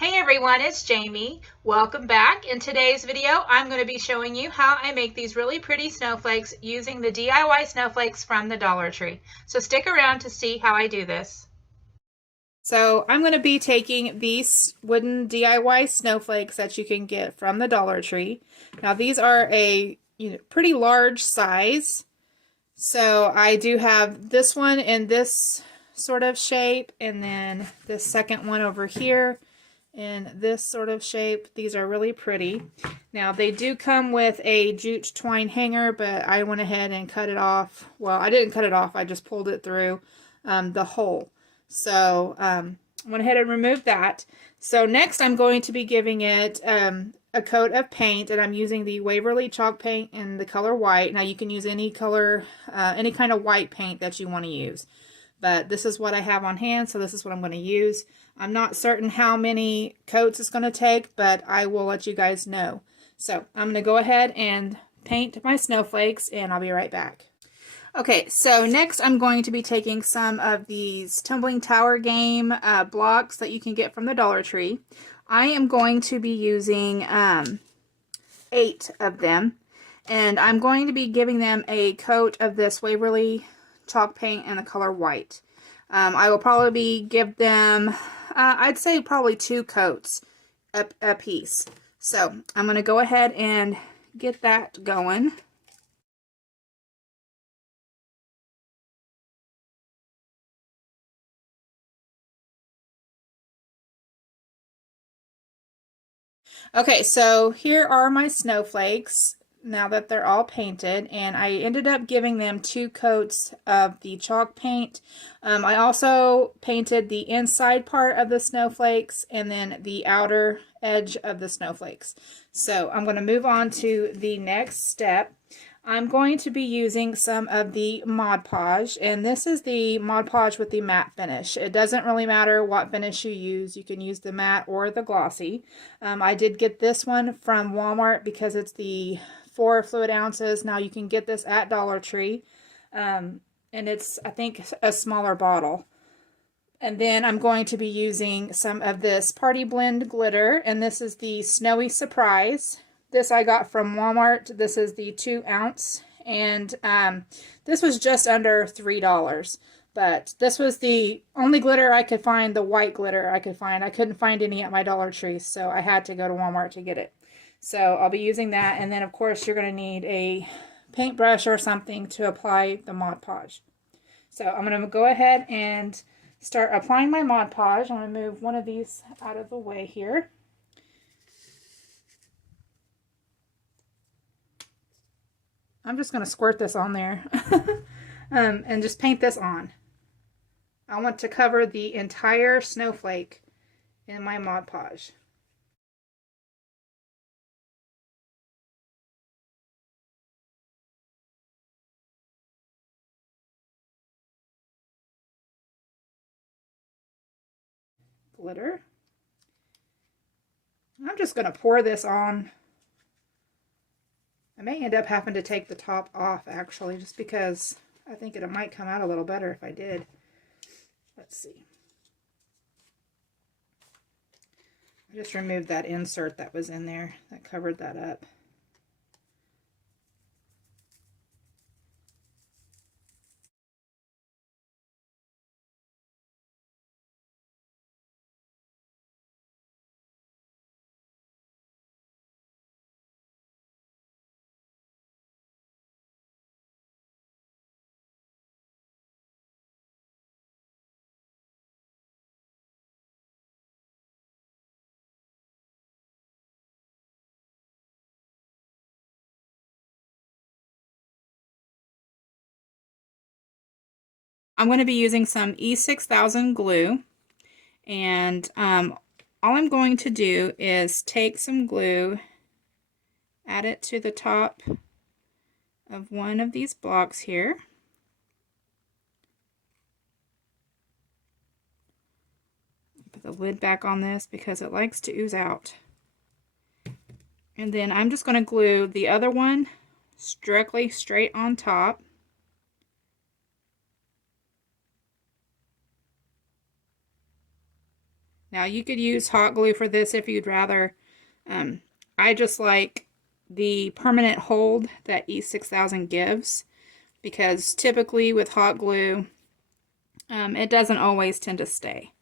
Hey everyone, it's Jamie. Welcome back. In today's video, I'm going to be showing you how I make these really pretty snowflakes using the DIY snowflakes from the Dollar Tree. So stick around to see how I do this. So I'm going to be taking these wooden DIY snowflakes that you can get from the Dollar Tree. Now these are a pretty large size. So I do have this one in this sort of shape, and then this second one over here in this sort of shape. These are really pretty. Now they do come with a jute twine hanger, but I went ahead and cut it off. Well, I didn't cut it off, I just pulled it through the hole. So went ahead and removed that. So next I'm going to be giving it a coat of paint, and I'm using the Waverly chalk paint in the color white. Now you can use any color, any kind of white paint that you want to use. But this is what I have on hand, so this is what I'm going to use. I'm not certain how many coats it's going to take, but I will let you guys know. So I'm going to go ahead and paint my snowflakes, and I'll be right back. Okay, so next I'm going to be taking some of these Tumbling Tower game blocks that you can get from the Dollar Tree. I am going to be using 8 of them, and I'm going to be giving them a coat of this Waverly chalk paint in the color white. I will probably give them, I'd say probably 2 coats a piece. So I'm going to go ahead and get that going. Okay, so here are my snowflakes now that they're all painted, and I ended up giving them 2 coats of the chalk paint. I also painted the inside part of the snowflakes and then the outer edge of the snowflakes. So I'm going to move on to the next step. I'm going to be using some of the Mod Podge, and this is the Mod Podge with the matte finish. It doesn't really matter what finish you use. You can use the matte or the glossy. I did get this one from Walmart because it's the 4 fluid ounces. Now you can get this at Dollar Tree, and it's, I think, a smaller bottle. And then I'm going to be using some of this Party Blend glitter, and this is the Snowy Surprise. This I got from Walmart. This is the 2 ounce, and this was just under $3. But this was the only glitter I could find, the white glitter I could find. I couldn't find any at my Dollar Tree, so I had to go to Walmart to get it. So I'll be using that, and then of course you're going to need a paintbrush or something to apply the Mod Podge. So I'm going to go ahead and start applying my Mod Podge. I'm going to move one of these out of the way here. I'm just going to squirt this on there and just paint this on. I want to cover the entire snowflake in my Mod Podge. Glitter. I'm just going to pour this on. I may end up having to take the top off, actually, just because I think it might come out a little better if I did. Let's see. I just removed that insert that was in there that covered that up. I'm going to be using some E6000 glue, and all I'm going to do is take some glue, add it to the top of one of these blocks here. Put the lid back on this because it likes to ooze out. And then I'm just going to glue the other one directly straight on top. Now you could use hot glue for this if you'd rather. I just like the permanent hold that E6000 gives, because typically with hot glue, it doesn't always tend to stay.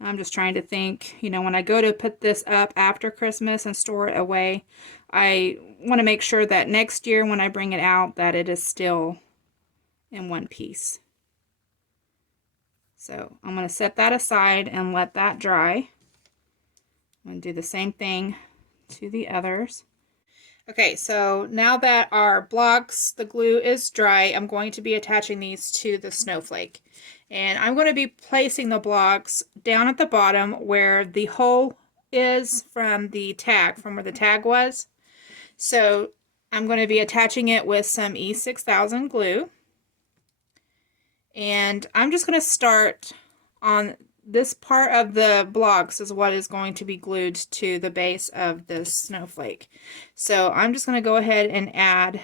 I'm just trying to think, you know, when I go to put this up after Christmas and store it away, I want to make sure that next year when I bring it out that it is still in one piece. So I'm going to set that aside and let that dry. I'm going to do the same thing to the others. Okay, so now that our blocks, the glue is dry, I'm going to be attaching these to the snowflake. And I'm going to be placing the blocks down at the bottom where the hole is from the tag, from where the tag was. So I'm going to be attaching it with some E6000 glue. And I'm just going to start on this part of the blocks is what is going to be glued to the base of this snowflake. So I'm just going to go ahead and add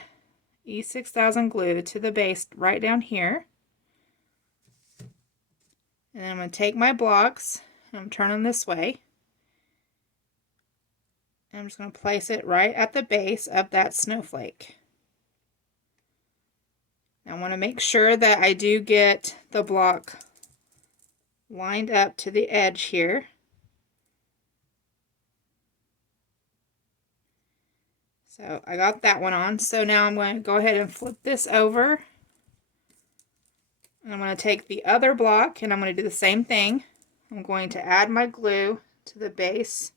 E6000 glue to the base right down here. And then I'm going to take my blocks, and I'm turning them this way. And I'm just going to place it right at the base of that snowflake. I want to make sure that I do get the block lined up to the edge here. So I got that one on. So now I'm going to go ahead and flip this over. And I'm going to take the other block and I'm going to do the same thing. I'm going to add my glue to the base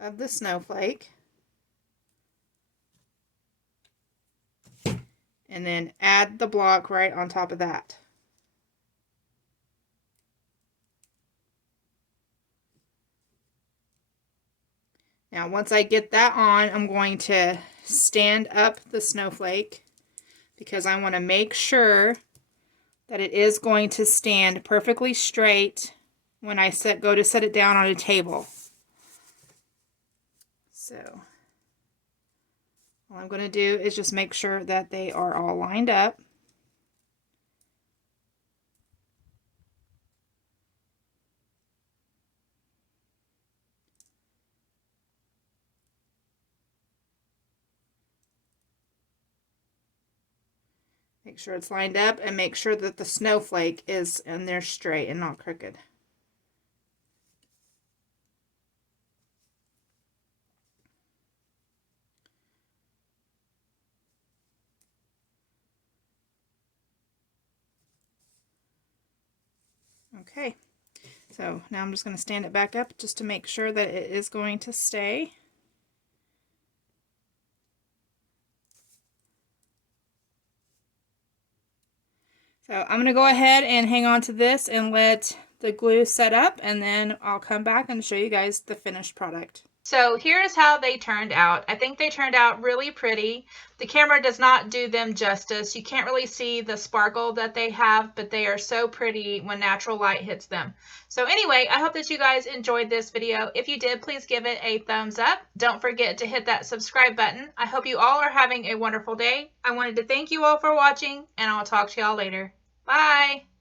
of the snowflake. And then add the block right on top of that. Now once I get that on, I'm going to stand up the snowflake because I want to make sure that it is going to stand perfectly straight when I go to set it down on a table. So all I'm going to do is just make sure that they are all lined up. Make sure it's lined up and make sure that the snowflake is in there straight and not crooked. Okay, so now I'm just going to stand it back up just to make sure that it is going to stay. So I'm going to go ahead and hang on to this and let the glue set up, and then I'll come back and show you guys the finished product. So here's how they turned out. I think they turned out really pretty. The camera does not do them justice. You can't really see the sparkle that they have, but they are so pretty when natural light hits them. So anyway, I hope that you guys enjoyed this video. If you did, please give it a thumbs up. Don't forget to hit that subscribe button. I hope you all are having a wonderful day. I wanted to thank you all for watching, and I'll talk to y'all later. Bye!